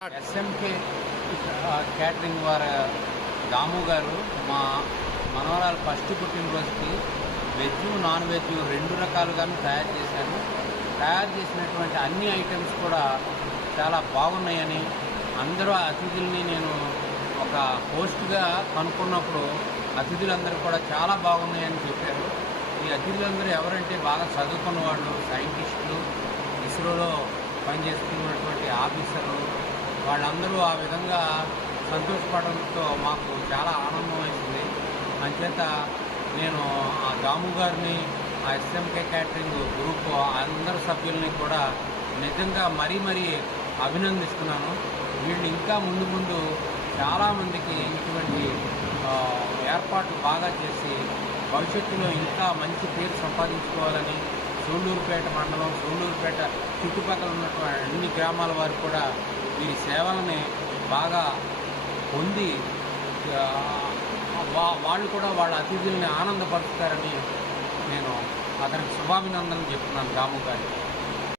SMK catering వారు దాము గారు మా మనవరాలు ఫస్ట్ పుట్టినరోజుకి వెజ్ నాన్ వెజ్ రెండు రకాలుగాను తయారు చేశారు. తయారు చేసినటువంటి అన్ని ఐటమ్స్ కూడా చాలా బాగున్నాయని అందరూ అతిథుల్ని నేను ఒక హోస్ట్గా కనుక్కున్నప్పుడు అతిథులందరూ కూడా చాలా బాగున్నాయని చెప్పారు. ఈ అతిథులందరూ ఎవరంటే బాగా చదువుకున్న వాళ్ళు, సైంటిస్టులు, ఇస్రోలో పనిచేస్తున్నటువంటి ఆఫీసర్లు, వాళ్ళందరూ ఆ విధంగా సంతోషపడడంతో మాకు చాలా ఆనందం వేసింది. అంచేత నేను ఆ దాము గారిని, ఆ ఎస్ఎంకే క్యాటరింగ్ గ్రూప్ అందరు సభ్యుల్ని కూడా నిజంగా మరీ అభినందిస్తున్నాను. వీళ్ళు ఇంకా ముందు చాలామందికి ఇటువంటి ఏర్పాట్లు బాగా చేసి భవిష్యత్తులో ఇంకా మంచి పేరు సంపాదించుకోవాలని సూళ్ళూరుపేట మండలం, సూళ్ళూరుపేట చుట్టుపక్కల ఉన్నటువంటి అన్ని గ్రామాల వారు కూడా వీరి సేవలని బాగా పొంది వాళ్ళు కూడా వాళ్ళ అతిథుల్ని ఆనందపరుస్తారని నేను అతనికి శుభాభినందనలు చెప్తున్నాను దాము గారికి.